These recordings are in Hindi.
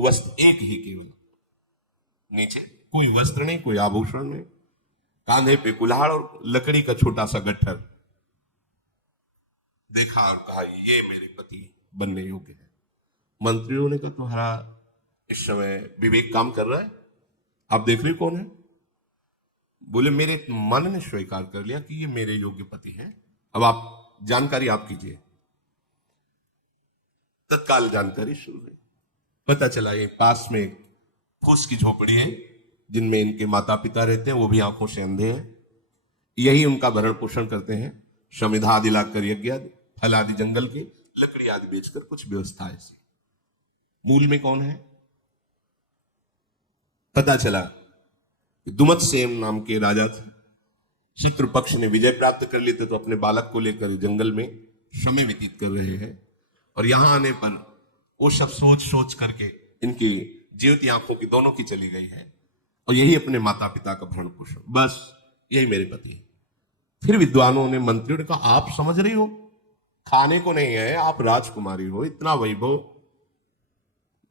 वस्त्र एक ही केवल, नीचे कोई वस्त्र नहीं, कोई आभूषण नहीं, कांधे पे कुल्हाड़ और लकड़ी का छोटा सा गट्ठर। देखा और कहा ये मेरे पति बनने योग्य है। मंत्रियों ने कहा तुम्हारा इस समय विवेक काम कर रहा है, आप देख रहे कौन है? बोले मेरे मन ने स्वीकार कर लिया कि ये मेरे योग्य पति हैं, अब आप जानकारी आप कीजिए। तत्काल जानकारी शुरू हुई। पता चला ये पास में एक फूस की झोपड़ी है जिनमें इनके माता पिता रहते हैं, वो भी आंखों से अंधे हैं, यही उनका भरण पोषण करते हैं। समिधा आदि लाकर यज्ञ आदि, फल आदि जंगल की लकड़ी आदि बेचकर कुछ व्यवस्था ऐसी। मूल में कौन है? पता चला दुमत्सेन नाम के राजा थे। शत्रु पक्ष ने विजय प्राप्त कर ली तो अपने बालक को लेकर जंगल में समय व्यतीत कर रहे हैं, और यहां आने पर वो सब सोच सोच करके इनकी जीवती आंखों की दोनों की चली गई है, और यही अपने माता पिता का भरण पोषण, बस यही मेरे पति है। फिर विद्वानों ने, मंत्रियों ने कहा आप समझ रही हो, खाने को नहीं है, आप राजकुमारी हो, इतना वैभव।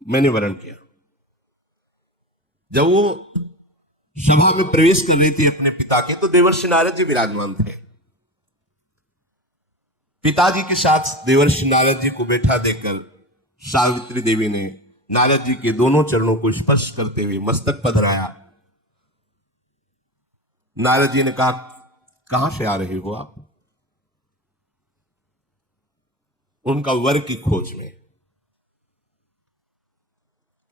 मैंने वरण किया। जब वो सभा में प्रवेश कर रही थी अपने पिता के, तो देवर्षि नारद जी विराजमान थे। पिताजी के साथ देवर्षि नारद जी को बैठा देखकर सावित्री देवी ने नारद जी के दोनों चरणों को स्पर्श करते हुए मस्तक पधराया। नारद जी ने कहा कहां से आ रहे हो आप? उनका वर की खोज में।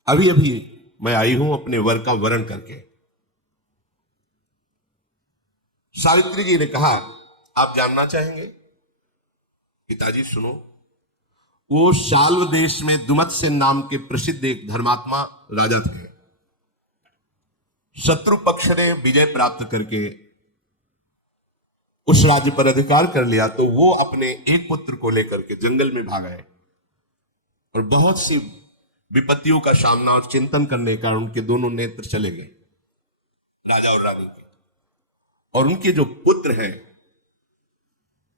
अभी अभी मैं आई हूं अपने वर का वरण करके। सावित्री जी ने कहा आप जानना चाहेंगे? पिताजी सुनो, वो शाल्व देश में दुमत्सेन नाम के प्रसिद्ध एक धर्मात्मा राजा थे। शत्रु पक्ष ने विजय प्राप्त करके उस राज्य पर अधिकार कर लिया, तो वो अपने एक पुत्र को लेकर के जंगल में भाग आए, और बहुत सी विपत्तियों का सामना और चिंतन करने का उनके दोनों नेत्र चले गए, राजा और रानी के। और उनके जो पुत्र हैं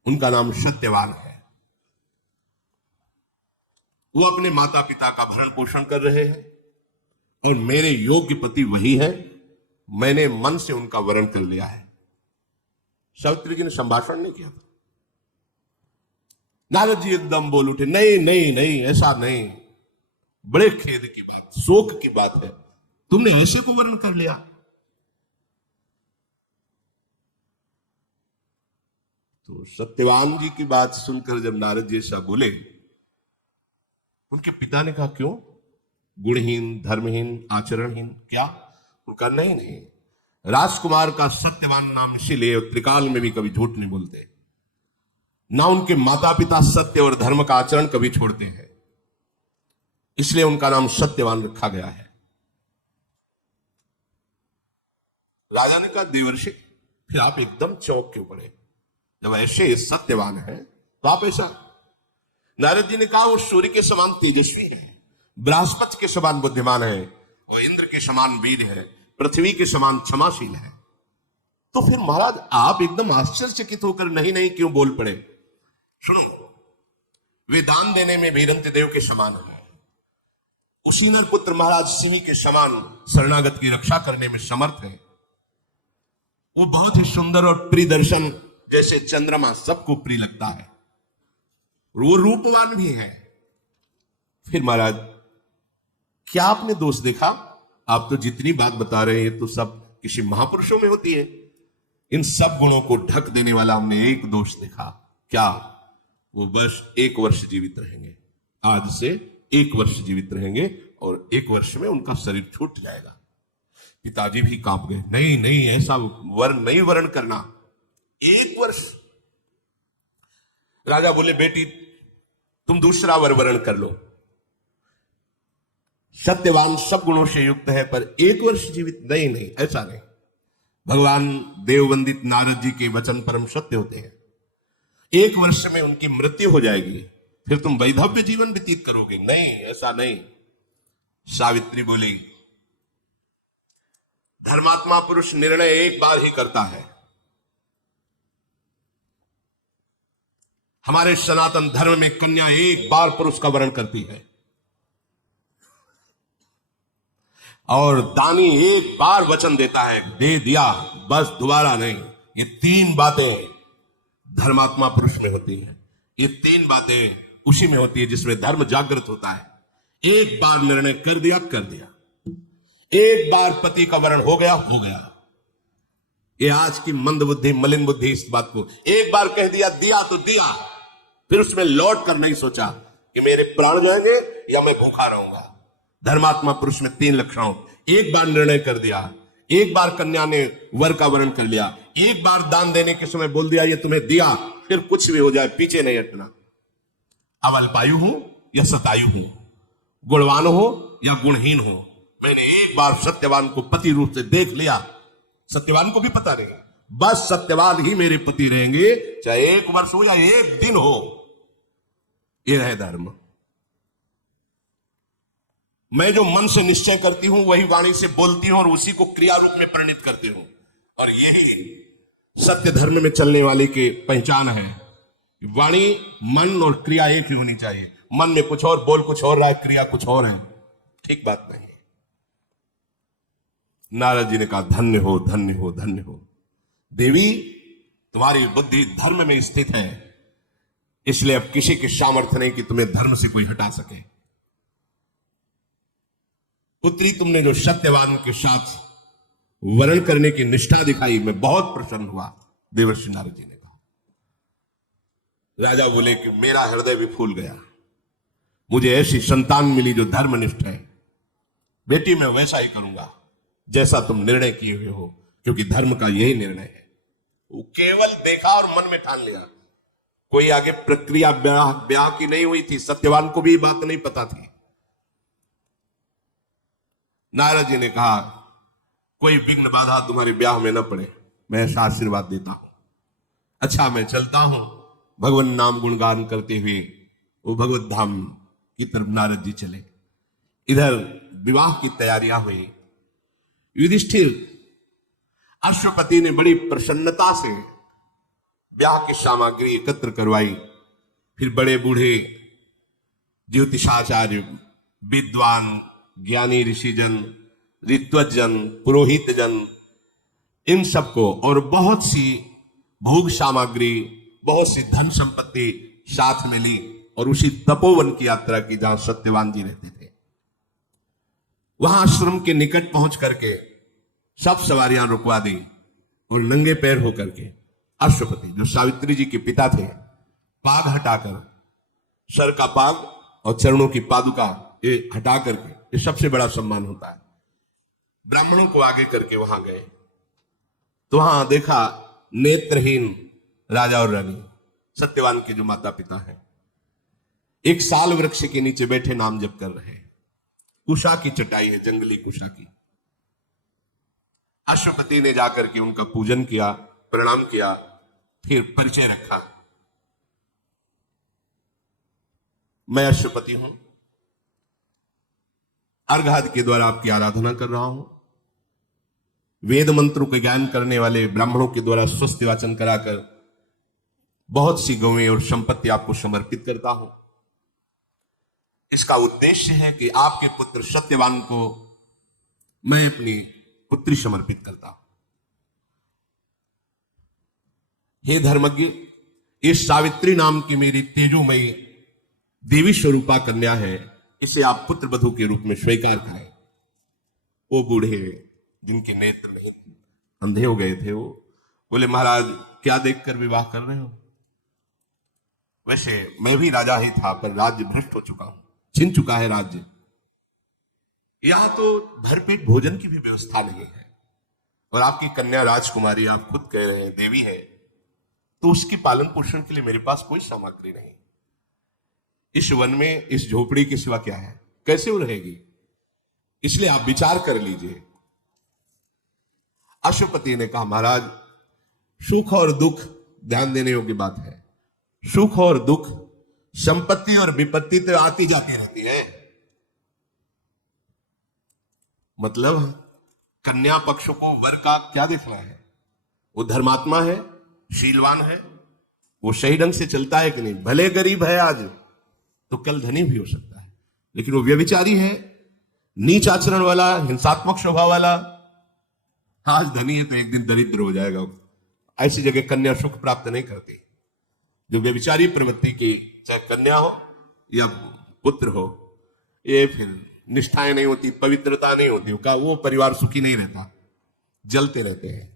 उनका नाम सत्यवान है। वो अपने माता पिता का भरण पोषण कर रहे हैं, और मेरे योग्य पति वही है, मैंने मन से उनका वरण कर लिया है। सावित्री जी ने संभाषण नहीं किया था। नारद जी एकदम बोल उठे, नहीं नहीं नहीं, ऐसा नहीं, बड़े खेद की बात, शोक की बात है, तुमने ऐसे को वर्ण कर लिया। तो सत्यवान जी की बात सुनकर जब नारद जी ऐसा बोले, उनके पिता ने कहा क्यों? गुणहीन, धर्महीन, आचरणहीन क्या? उनका नहीं नहीं, राजकुमार का सत्यवान नाम इसीलिए त्रिकाल में भी कभी झूठ नहीं बोलते, ना उनके माता पिता सत्य और धर्म का आचरण कभी छोड़ते हैं, इसलिए उनका नाम सत्यवान रखा गया है। राजा ने कहा देवर्षि, फिर आप एकदम चौंक क्यों पड़े? जब ऐसे सत्यवान है तो आप ऐसा? नारद जी ने कहा वो सूर्य के समान तेजस्वी है, बृहस्पति के समान बुद्धिमान है, और इंद्र के समान वीर है, पृथ्वी के समान क्षमाशील है। तो फिर महाराज आप एकदम आश्चर्यचकित होकर नहीं नहीं क्यों बोल पड़े? सुनो, वे दान देने में वीरंत देव के समान है, उसीनर पुत्र महाराज सिंह के समान शरणागत की रक्षा करने में समर्थ है, वो बहुत ही सुंदर और प्रिय दर्शन जैसे चंद्रमा सबको प्रिय लगता है, वो रूपवान भी है। फिर महाराज क्या आपने दोष देखा? आप तो जितनी बात बता रहे हैं तो सब किसी महापुरुषों में होती है, इन सब गुणों को ढक देने वाला हमने एक दोष देखा। क्या? वो बस 1 वर्ष जीवित रहेंगे, आज से 1 वर्ष जीवित रहेंगे, और 1 वर्ष में उनका शरीर छूट जाएगा। पिताजी भी कांप गए, नहीं नहीं, ऐसा वर्ण नहीं वर्ण करना, 1 वर्ष। राजा बोले बेटी तुम दूसरा वर वर्ण कर लो, सत्यवान सब गुणों से युक्त है, पर 1 वर्ष जीवित नहीं नहीं, ऐसा नहीं। भगवान देववंदित नारद जी के वचन परम सत्य होते हैं, 1 वर्ष में उनकी मृत्यु हो जाएगी, फिर तुम वैधव्य जीवन व्यतीत करोगे। नहीं, ऐसा नहीं। सावित्री बोली धर्मात्मा पुरुष निर्णय एक बार ही करता है, हमारे सनातन धर्म में कन्या एक बार पुरुष का वरण करती है, और दानी एक बार वचन देता है, दे दिया, बस दोबारा नहीं। ये 3 बातें धर्मात्मा पुरुष में होती हैं। ये 3 बातें उसी में होती है जिसमें धर्म जागृत होता है। एक बार निर्णय कर दिया, कर दिया। एक बार पति का वरण हो गया, हो गया। ये आज की मंद बुद्धि, मलिन बुद्धि इस बात को एक बार कह दिया, दिया तो दिया, फिर उसमें लौट कर नहीं सोचा कि मेरे प्राण जाएंगे या मैं भूखा रहूंगा। धर्मात्मा पुरुष में 3 लक्षण। एक बार निर्णय कर दिया, एक बार कन्या ने वर का वरण कर लिया, एक बार दान देने के समय बोल दिया ये तुम्हें दिया, फिर कुछ भी हो जाए पीछे नहीं हटना। अब अल्पायु हूं या शतायु हूं, गुणवान हो या गुणहीन हो, मैंने एक बार सत्यवान को पति रूप से देख लिया। सत्यवान को भी पता नहीं, बस सत्यवान ही मेरे पति रहेंगे, चाहे 1 वर्ष हो या 1 दिन हो। यह है धर्म। मैं जो मन से निश्चय करती हूं वही वाणी से बोलती हूं और उसी को क्रिया रूप में परिणित करती हूं। और यही सत्य धर्म में चलने वाले की पहचान है। वाणी, मन और क्रिया एक ही होनी चाहिए। मन में कुछ और, बोल कुछ और रहा है, क्रिया कुछ और है, ठीक बात नहीं है। नारद जी ने कहा, धन्य हो, धन्य हो, धन्य हो देवी, तुम्हारी बुद्धि धर्म में स्थित है, इसलिए अब किसी के सामर्थ्य नहीं कि तुम्हें धर्म से कोई हटा सके। पुत्री, तुमने जो सत्यवान के साथ वरण करने की निष्ठा दिखाई, मैं बहुत प्रसन्न हुआ। देवर्षि नारद जी ने कहा। राजा बोले कि मेरा हृदय भी फूल गया, मुझे ऐसी संतान मिली जो धर्मनिष्ठ है। बेटी, मैं वैसा ही करूंगा जैसा तुम निर्णय किए हुए हो, क्योंकि धर्म का यही निर्णय है। वो केवल देखा और मन में ठान लिया। कोई आगे प्रक्रिया ब्याह की नहीं हुई थी। सत्यवान को भी बात नहीं पता थी। नारद जी ने कहा, कोई विघ्न बाधा तुम्हारे ब्याह में न पड़े, मैं ऐसा आशीर्वाद देता हूं। अच्छा, मैं चलता हूं। भगवान नाम गुणगान करते हुए वो भगवत धाम की तरफ नारद जी चले। इधर विवाह की तैयारियां हुई। युधिष्ठिर, अश्वपति ने बड़ी प्रसन्नता से ब्याह की सामग्री एकत्र करवाई। फिर बड़े बूढ़े ज्योतिषाचार्य, विद्वान, ज्ञानी ऋषिजन, ऋत्वजन, पुरोहित जन, इन सबको और बहुत सी भोग सामग्री, बहुत सी धन संपत्ति साथ में ली और उसी तपोवन की यात्रा की जहां सत्यवान जी रहते थे। वहां आश्रम के निकट पहुंच करके सब सवारियां रुकवा दी और नंगे पैर होकर के अश्वपति, जो सावित्री जी के पिता थे, पाग हटाकर, सर का पाग और चरणों की पादुका ये हटा करके, ये सबसे बड़ा सम्मान होता है, ब्राह्मणों को आगे करके वहां गए। तो वहां देखा नेत्रहीन राजा और रानी, सत्यवान के जो माता पिता हैं, एक साल वृक्ष के नीचे बैठे नाम जप कर रहे हैं। कुशा की चटाई है, जंगली कुशा की। अश्वपति ने जाकर के उनका पूजन किया, प्रणाम किया, फिर परिचय रखा, मैं अश्वपति हूं, अर्घादि के द्वारा आपकी आराधना कर रहा हूं। वेद मंत्रों के ज्ञान करने वाले ब्राह्मणों के द्वारा स्वस्थ वाचन कराकर बहुत सी गौएं और संपत्ति आपको समर्पित करता हूं। इसका उद्देश्य है कि आपके पुत्र सत्यवान को मैं अपनी पुत्री समर्पित करता हूं। हे धर्मज्ञ, इस सावित्री नाम की मेरी तेजोमयी देवी स्वरूपा कन्या है, इसे आप पुत्र वधू के रूप में स्वीकार करें। वो बूढ़े जिनके नेत्र नहीं अंधे हो गए थे, वो बोले, महाराज क्या देखकर विवाह कर रहे हो? वैसे मैं भी राजा ही था, पर राज्य भ्रष्ट हो चुका हूं, छिन चुका है राज्य। यहां तो भरपेट भोजन की भी व्यवस्था नहीं है, और आपकी कन्या राजकुमारी, आप खुद कह रहे हैं देवी है, तो उसके पालन पोषण के लिए मेरे पास कोई सामग्री नहीं। इस वन में, इस झोपड़ी के सिवा क्या है? कैसे वो रहेगी? इसलिए आप विचार कर लीजिए। अश्वपति ने कहा, महाराज सुख और दुख ध्यान देने योग्य बात है। सुख और दुख, संपत्ति और विपत्ति तो आती जाती रहती है। मतलब कन्या पक्ष को वर का क्या देखना है? वो धर्मात्मा है, शीलवान है, वो सही ढंग से चलता है कि नहीं। भले गरीब है आज, तो कल धनी भी हो सकता है, लेकिन वो व्यभिचारी है, नीच आचरण वाला, हिंसात्मक स्वभाव वाला, आज धनी है तो एक दिन दरिद्र हो जाएगा। ऐसी जगह कन्या सुख प्राप्त नहीं करती। जो व्यभिचारी प्रवृत्ति की, चाहे कन्या हो या पुत्र हो, ये फिर निष्ठाएं नहीं होती, पवित्रता नहीं होती, का वो परिवार सुखी नहीं रहता, जलते रहते हैं।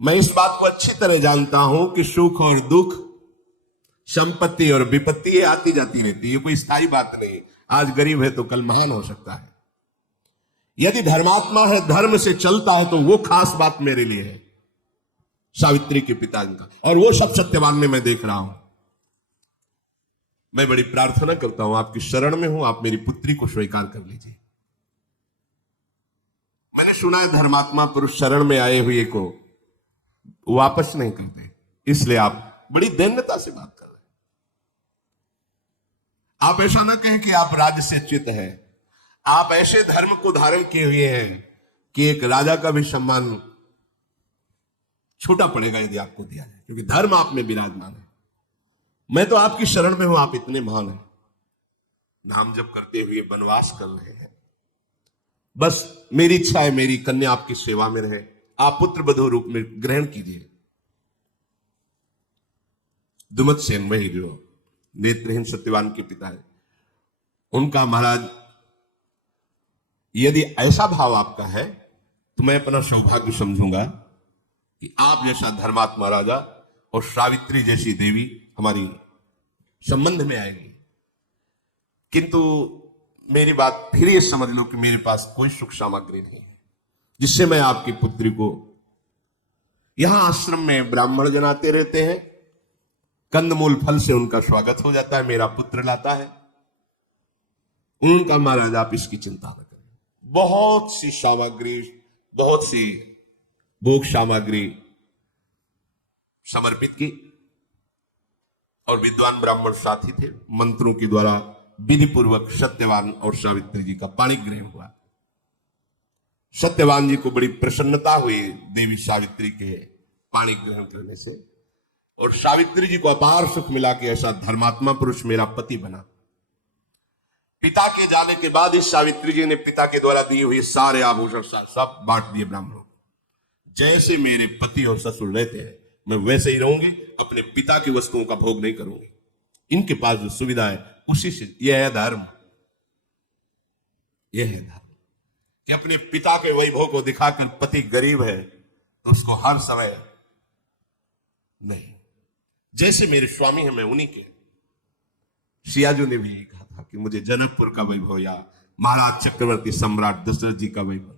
मैं इस बात को अच्छी तरह जानता हूं कि सुख और दुख, संपत्ति और विपत्ति ये आती जाती रहती है, ये कोई स्थायी बात नहीं। आज गरीब है तो कल महान हो सकता है। यदि धर्मात्मा है, धर्म से चलता है, तो वो खास बात मेरे लिए है, सावित्री के पिताजी का। और वो सब सत्यवान में मैं देख रहा हूं। मैं बड़ी प्रार्थना करता हूं, आपकी शरण में हूं, आप मेरी पुत्री को स्वीकार कर लीजिए। मैंने सुना है धर्मात्मा पुरुष शरण में आए हुए को वापस नहीं करते, इसलिए आप बड़ी दैन्यता से बात कर रहे हैं। आप ऐसा ना कहें कि आप राज्य से च्युत हैं। आप ऐसे धर्म को धारण किए हुए हैं कि एक राजा का भी सम्मान छोटा पड़ेगा यदि आपको दिया जाए, क्योंकि धर्म आप में विराजमान है। मैं तो आपकी शरण में हूं, आप इतने महान हैं। नाम जप करते हुए वनवास कर रहे हैं। बस मेरी इच्छा है मेरी कन्या आपकी सेवा में रहे, आप पुत्र वधू रूप में ग्रहण कीजिए। दुमत सेन वही जो नेत्रहीन सत्यवान के पिता है, उनका महाराज यदि ऐसा भाव आपका है तो मैं अपना सौभाग्य समझूंगा कि आप जैसा धर्मात्मा राजा और सावित्री जैसी देवी हमारी संबंध में आएंगी। किंतु मेरी बात फिर ये समझ लो कि मेरे पास कोई सुख सामग्री नहीं है जिससे मैं आपकी पुत्री को, यहां आश्रम में ब्राह्मण जन आते रहते हैं, कंदमूल फल से उनका स्वागत हो जाता है, मेरा पुत्र लाता है उनका। महाराज आप इसकी चिंता न करें, बहुत सी सामग्री, बहुत सी भोग सामग्री समर्पित की और विद्वान ब्राह्मण साथी थे, मंत्रों के द्वारा विधि पूर्वक सत्यवान और सावित्री जी का पाणी ग्रहण हुआ। सत्यवान जी को बड़ी प्रसन्नता हुई देवी सावित्री के पाणी ग्रहण करने से, और सावित्री जी को अपार सुख मिला कि ऐसा धर्मात्मा पुरुष मेरा पति बना। पिता के जाने के बाद इस सावित्री जी ने पिता के द्वारा दिए हुए सारे आभूषण सब बांट दिए ब्राह्मणों को। जैसे मेरे पति और ससुर रहते हैं मैं वैसे ही रहूंगी, अपने पिता की वस्तुओं का भोग नहीं करूंगी। इनके पास जो सुविधा है उसी से, यह है धर्म, यह है धर्म कि अपने पिता के वैभव को दिखाकर पति गरीब है तो उसको हर समय नहीं, जैसे मेरे स्वामी हैं मैं उन्हीं के। सियाजू ने भी यही कहा था कि मुझे जनकपुर का वैभव या महाराज चक्रवर्ती सम्राट दशरथ जी का वैभव,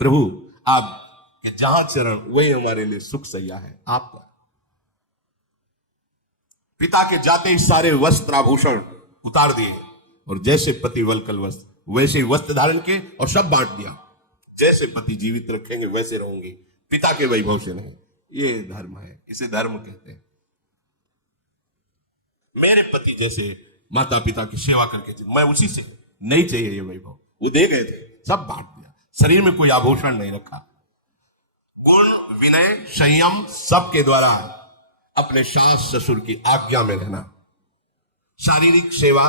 प्रभु आप के जहां चरण वही हमारे लिए सुख सैया है आपका। पिता के जाते ही सारे वस्त्र आभूषण उतार दिए और जैसे पति वलकल वस्त्र वैसे ही वस्त्र धारण के और सब बांट दिया। जैसे पति जीवित रखेंगे वैसे रहूंगी, पिता के वैभव से नहीं। ये धर्म है, इसे धर्म कहते हैं। मेरे पति जैसे माता पिता की सेवा करके मैं उसी से नहीं चाहिए ये वैभव, वो दे गए थे सब बांट दिया, शरीर में कोई आभूषण नहीं रखा। गुण विनय संयम सबके द्वारा अपने सास ससुर की आज्ञा में रहना, शारीरिक सेवा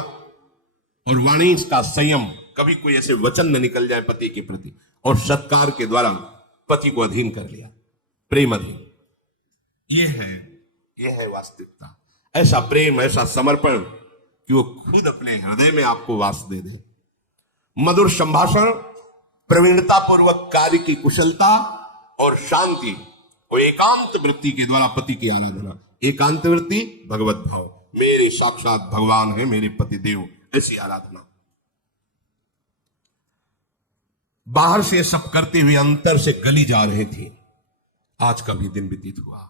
और वाणी का संयम, कभी कोई ऐसे वचन न निकल जाए पति के प्रति, और सत्कार के द्वारा पति को अधीन कर लिया, प्रेम अधीन। ये है वास्तविकता। ऐसा प्रेम, ऐसा समर्पण कि वो खुद अपने हृदय में आपको वास दे दे। मधुर संभाषण, प्रवीणता पूर्वक कार्य की कुशलता और शांति और एकांत वृत्ति के द्वारा पति की आराधना। एकांत वृत्ति भगवत भाव, मेरे साक्षात भगवान है मेरे पति देव, ऐसी आराधना। बाहर से सब करते हुए अंतर से गली जा रहे थे। आज का भी दिन व्यतीत हुआ,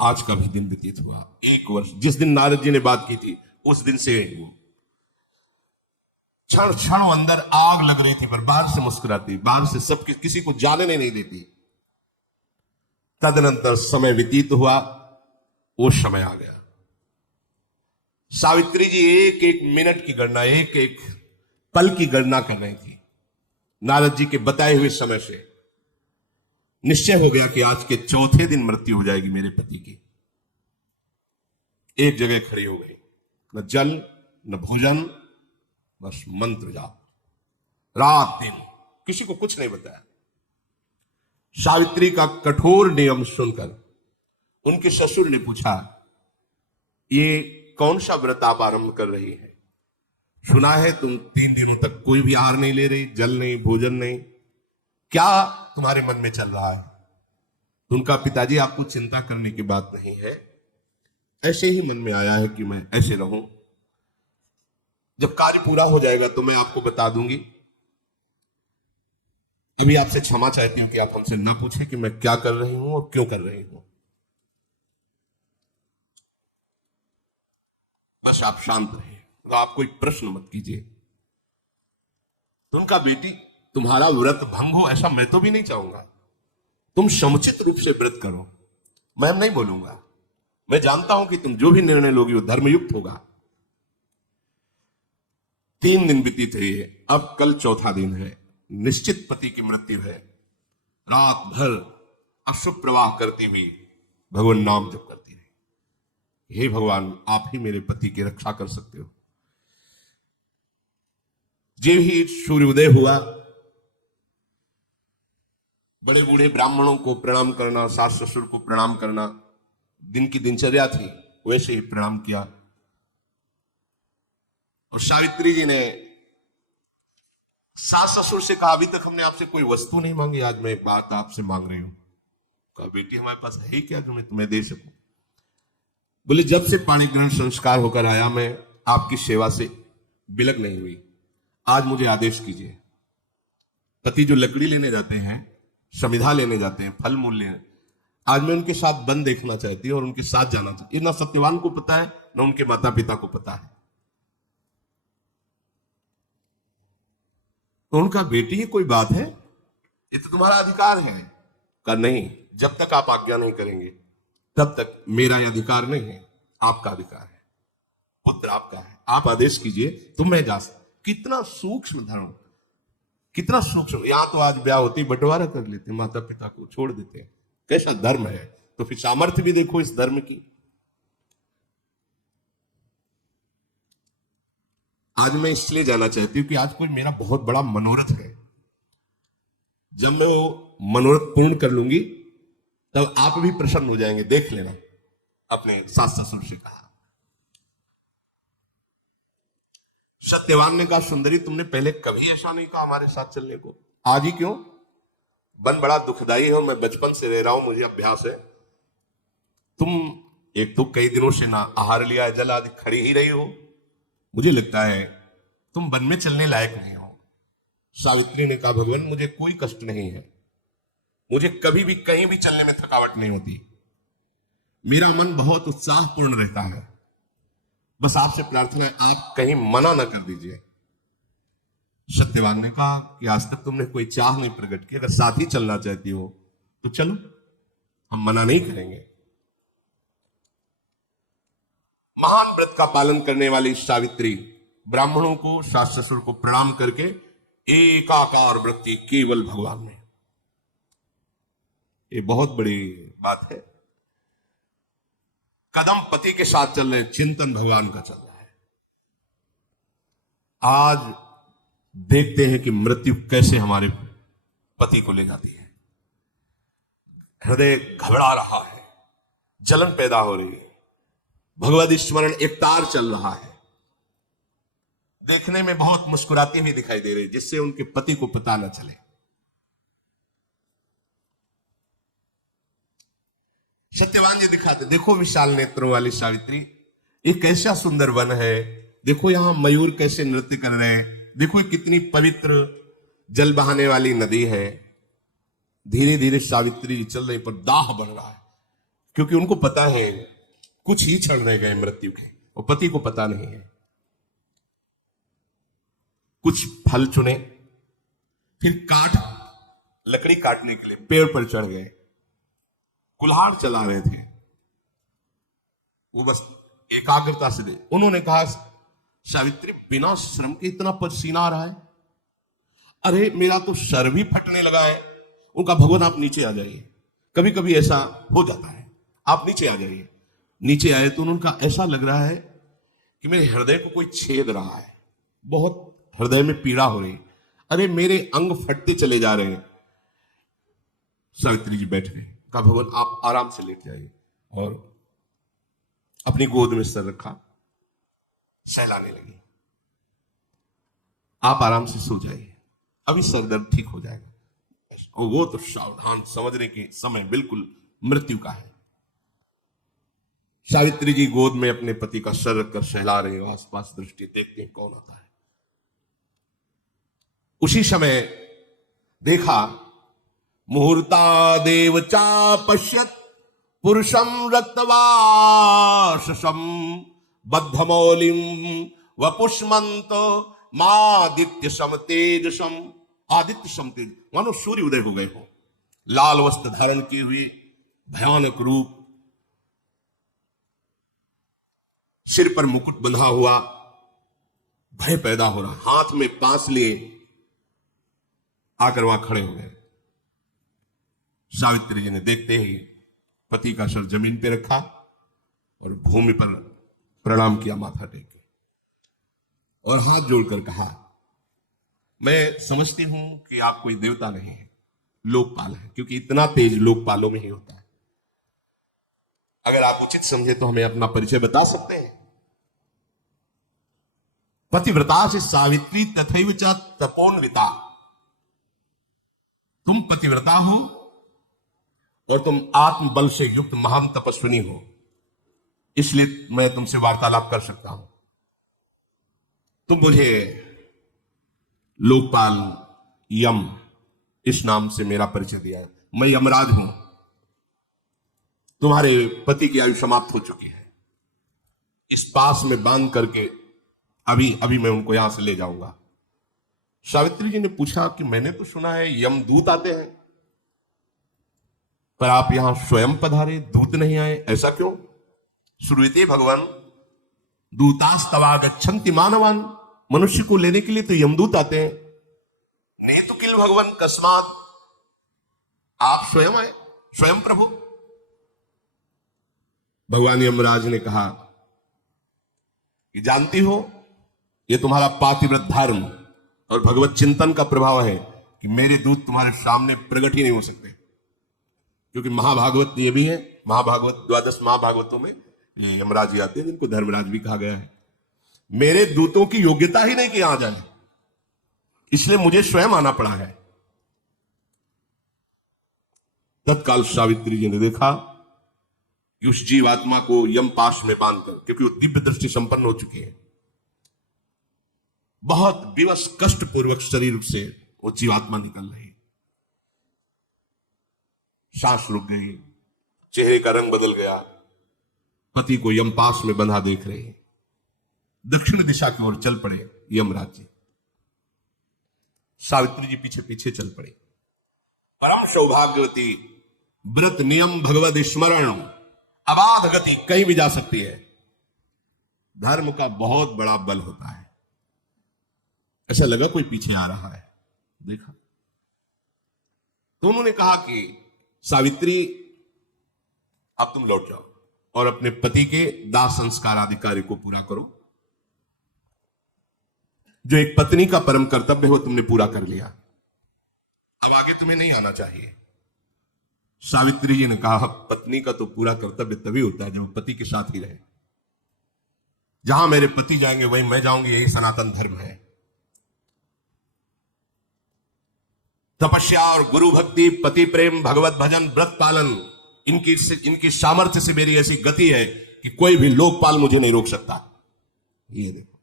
आज का भी दिन व्यतीत हुआ। 1 वर्ष, जिस दिन नारद जी ने बात की थी उस दिन से क्षण क्षण अंदर आग लग रही थी, पर बाहर से मुस्कुराती, बाहर से सब किसी को जानने नहीं देती। तदनंतर समय व्यतीत हुआ, वो समय आ गया। सावित्री जी एक एक मिनट की गणना, एक एक पल की गणना कर रही थी। नारद जी के बताए हुए समय से निश्चय हो गया कि आज के चौथे दिन मृत्यु हो जाएगी मेरे पति की। एक जगह खड़ी हो गई, न जल न भोजन बस मंत्र जाप, रात दिन, किसी को कुछ नहीं बताया। सावित्री का कठोर नियम सुनकर उनके ससुर ने पूछा, ये कौन सा व्रत आप आरंभ कर रही है? सुना है तुम 3 दिनों तक कोई भी आहार नहीं ले रही, जल नहीं, भोजन नहीं, क्या तुम्हारे मन में चल रहा है? तो उनका पिताजी, आपको चिंता करने की बात नहीं है, ऐसे ही मन में आया है कि मैं ऐसे रहूं, जब कार्य पूरा हो जाएगा तो मैं आपको बता दूंगी। अभी आपसे क्षमा चाहती हूं कि आप हमसे ना पूछें कि मैं क्या कर रही हूं और क्यों कर रही हूं। बस आप शांत रहिए, तो आप कोई प्रश्न मत कीजिए। तो उनका, बेटी तुम्हारा व्रत भंग हो ऐसा मैं तो भी नहीं चाहूंगा, तुम समुचित रूप से व्रत करो, मैं नहीं बोलूंगा, मैं जानता हूं कि तुम जो भी निर्णय लोगी वो धर्मयुक्त होगा। 3 दिन बीती थे, अब कल चौथा दिन है, निश्चित पति की मृत्यु है। रात भर अशुभ प्रवाह करती हुई भगवान नाम जप करती रही। हे भगवान, आप ही मेरे पति की रक्षा कर सकते हो। जे ही सूर्योदय हुआ, बड़े बूढ़े ब्राह्मणों को प्रणाम करना, सास ससुर को प्रणाम करना दिन की दिनचर्या थी, वैसे ही प्रणाम किया। और सावित्री जी ने सास ससुर से कहा, अभी तक हमने आपसे कोई वस्तु नहीं मांगी, आज मैं एक बात आपसे मांग रही हूं। कहा, बेटी हमारे पास है ही क्या जो मैं तुम्हें दे सकूं? बोले, जब से पाणी ग्रहण संस्कार होकर आया मैं आपकी सेवा से बिलक नहीं हुई, आज मुझे आदेश कीजिए। पति जो लकड़ी लेने जाते हैं, समिधा लेने जाते हैं, फल मूल लेने, आज मैं उनके साथ वन देखना चाहती हूं और उनके साथ जाना चाहती हूं। ना सत्यवान को पता है, ना उनके माता पिता को पता है। तो उनका, बेटी ही कोई बात है, ये तो तुम्हारा अधिकार है। कहा, नहीं, जब तक आप आज्ञा नहीं करेंगे तब तक मेरा यह अधिकार नहीं है, आपका अधिकार है, पुत्र आपका है, आप आदेश कीजिए तो मैं जा सकता। कितना सूक्ष्म धर्म, कितना सूक्ष्म। यहां तो आज ब्याह होती, बंटवारा कर लेते, माता पिता को छोड़ देते, कैसा धर्म है। तो फिर सामर्थ्य भी देखो इस धर्म की। आज मैं इसलिए जाना चाहती हूं कि आज कोई मेरा बहुत बड़ा मनोरथ है, जब मैं वो मनोरथ पूर्ण कर लूंगी तब आप भी प्रसन्न हो जाएंगे, देख लेना। अपने सास ससुर से कहा। सत्यवान ने कहा, सुंदरी तुमने पहले कभी ऐसा नहीं कहा हमारे साथ चलने को, आज ही क्यों? वन बड़ा दुखदाई है, मैं बचपन से रह रहा हूं, मुझे अभ्यास है। तुम एक तो कई दिनों से ना आहार लिया है, जल आदि खड़ी ही रही हो, मुझे लगता है तुम वन में चलने लायक नहीं हो। सावित्री ने कहा, भगवान मुझे कोई कष्ट नहीं है, मुझे कभी भी कहीं भी चलने में थकावट नहीं होती, मेरा मन बहुत उत्साहपूर्ण रहता है, बस आपसे प्रार्थना है आप कहीं मना ना कर दीजिए। सत्यवान ने कहा कि आज तक तुमने कोई चाह नहीं प्रकट की, अगर साथ ही चलना चाहती हो तो चलो, हम मना नहीं करेंगे। महान व्रत का पालन करने वाली सावित्री ब्राह्मणों को, सास ससुर को प्रणाम करके एकाकार वृत्ति केवल भगवान में, ये बहुत बड़ी बात है। कदम पति के साथ चल रहे, चिंतन भगवान का चल रहा है। आज देखते हैं कि मृत्यु कैसे हमारे पति को ले जाती है। हृदय घबरा रहा है, जलन पैदा हो रही है, भगवद स्मरण एक तार चल रहा है, देखने में बहुत मुस्कुराती हुई दिखाई दे रही, जिससे उनके पति को पता न चले। सत्यवान जी दिखाते, देखो विशाल नेत्रों वाली सावित्री, ये कैसा सुंदर वन है, देखो यहां मयूर कैसे नृत्य कर रहे हैं, देखो कितनी पवित्र जल बहाने वाली नदी है। धीरे धीरे सावित्री चल रही, पर दाह बन रहा है, क्योंकि उनको पता है कुछ ही क्षण रह गए मृत्यु के, और पति को पता नहीं है। कुछ फल चुने, फिर लकड़ी काटने के लिए पेड़ पर चढ़ गए, कुल्हाड़ चला रहे थे, वो बस एकाग्रता से दे। उन्होंने कहा, सावित्री बिना श्रम के इतना पसीना आ रहा है, अरे मेरा तो सर भी फटने लगा है। उनका, भगवान आप नीचे आ जाइए, कभी कभी ऐसा हो जाता है, आप नीचे आ जाइए। नीचे आए तो उनका ऐसा लग रहा है कि मेरे हृदय को कोई छेद रहा है, बहुत हृदय में पीड़ा हो रही, अरे मेरे अंग फटते चले जा रहे हैं। सावित्री जी बैठ गए, कहा भगवान आप आराम से लेट जाइए, और अपनी गोद में सर रखा, सहलाने लगी। आप आराम से सो जाइए, अभी सर दर्द ठीक हो जाएगा। और वो तो सावधान, समझने के समय बिल्कुल मृत्यु का है। सावित्री जी गोद में अपने पति का सर रखकर सहला रहे हो, आसपास दृष्टि देखते हैं कौन आता है। उसी समय देखा, मुहूर्ता देव चा पश्यत पुरुषम रक्तवाससम बद्धमौलिम वपुष्मंत मादित्य सम तेजसम। आदित्य सम तेज, मानो सूर्य उदय हो गए हो, लाल वस्त्र धारण किए हुए, भयानक रूप, सिर पर मुकुट बंधा हुआ, भय पैदा हो रहा, हाथ में पास लिए आकर वहां खड़े हो गए। सावित्री जी ने देखते ही पति का सर जमीन पे रखा और भूमि पर प्रणाम किया, माथा टेके, और हाथ जोड़कर कहा, मैं समझती हूं कि आप कोई देवता नहीं है, लोकपाल है, क्योंकि इतना तेज लोकपालों में ही होता है। अगर आप उचित समझे तो हमें अपना परिचय बता सकते हैं। पतिव्रता से सावित्री तथैव च तपोन्विता, तुम पतिव्रता हो और तुम आत्मबल से युक्त महान तपस्विनी हो, इसलिए मैं तुमसे वार्तालाप कर सकता हूं। तुम मुझे लोकपाल यम इस नाम से मेरा परिचय दिया, मैं यमराज हूं। तुम्हारे पति की आयु समाप्त हो चुकी है, इस पास में बांध करके अभी मैं उनको यहां से ले जाऊंगा। सावित्री जी ने पूछा कि मैंने तो सुना है यमदूत आते हैं, पर आप यहां स्वयं पधारे, दूत नहीं आए, ऐसा क्यों? श्रूयते भगवान दूतास्तवागच्छन्ति मानवान, मनुष्य को लेने के लिए तो यमदूत आते हैं। ने तो किल भगवान कस्मात, आप स्वयं आए, स्वयं प्रभु। भगवान यमराज ने कहा कि जानती हो, ये तुम्हारा पातिव्रत धर्म और भगवत चिंतन का प्रभाव है कि मेरे दूत तुम्हारे सामने प्रकट ही नहीं हो सकते, क्योंकि महाभागवत ये भी है, महाभागवत 12 महाभागवतों में ये यमराज जी आते हैं, जिनको धर्मराज भी कहा गया है। मेरे दूतों की योग्यता ही नहीं कि आ जाए, इसलिए मुझे स्वयं आना पड़ा है। तत्काल सावित्री जी ने देखा कि उस जीवात्मा को यम पाश में बांधकर, क्योंकि वो दिव्य दृष्टि संपन्न हो चुकी है, बहुत विवश कष्ट पूर्वक शरीर से वो जीवात्मा निकल रही, सांस रुक गई, चेहरे का रंग बदल गया, पति को यमपाश में बंधा देख रहे, दक्षिण दिशा की ओर चल पड़े यमराज जी। सावित्री जी पीछे पीछे चल पड़े। परम सौभाग्यवती, व्रत नियम भगवद स्मरण, अबाध गति, कहीं भी जा सकती है। धर्म का बहुत बड़ा बल होता है। ऐसा लगा कोई पीछे आ रहा है, देखा तो उन्होंने कहा कि सावित्री अब तुम लौट जाओ और अपने पति के दाह संस्कार आदि कार्य को पूरा करो। जो एक पत्नी का परम कर्तव्य हो तुमने पूरा कर लिया, अब आगे तुम्हें नहीं आना चाहिए। सावित्री जी ने कहा, पत्नी का तो पूरा कर्तव्य तभी होता है जब पति के साथ ही रहे। जहां मेरे पति जाएंगे वहीं मैं जाऊंगी, यही सनातन धर्म है। तपस्या और गुरु भक्ति, पति प्रेम, भगवत भजन, व्रत पालन, इनकी सामर्थ्य से मेरी ऐसी गति है कि कोई भी लोकपाल मुझे नहीं रोक सकता। ये देखो,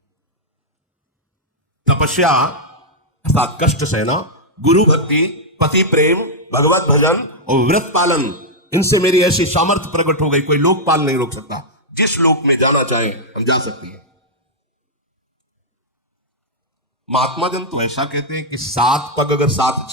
तपस्या अर्थात कष्ट सहना, गुरु भक्ति, पति प्रेम, भगवत भजन और व्रत पालन, इनसे मेरी ऐसी सामर्थ्य प्रकट हो गई, कोई लोकपाल नहीं रोक सकता। जिस लोक में जाना चाहे हम जा सकती है। महात्मा जन तो ऐसा कहते हैं कि 7 पग अगर साथ चल